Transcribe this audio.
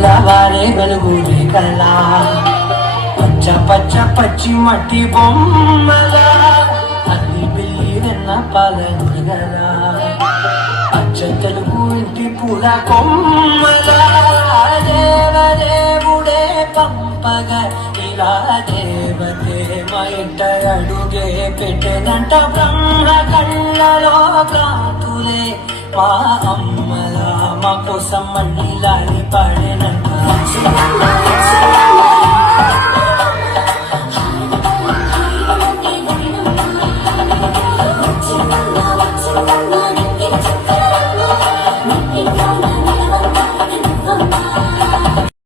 తెల్లవారే వెలుగులే కల్లా పచ్చ పచ్చ పచ్చి మట్టి బొమ్మలా అన్ని బిల్లి వెన్న పాలనగలా అచ్చ తెలుగు ఇంటి పూల కొమ్మలా దేవదేవుడే పంపగా ఇలా దేవతే మా ఇంట అడుగే పెట్టెనంట బ్రహ్మ కళ్ళలో కాంతులే మా అమ్మలా మా కోసం మళ్ళీ లాలి పాడేనంట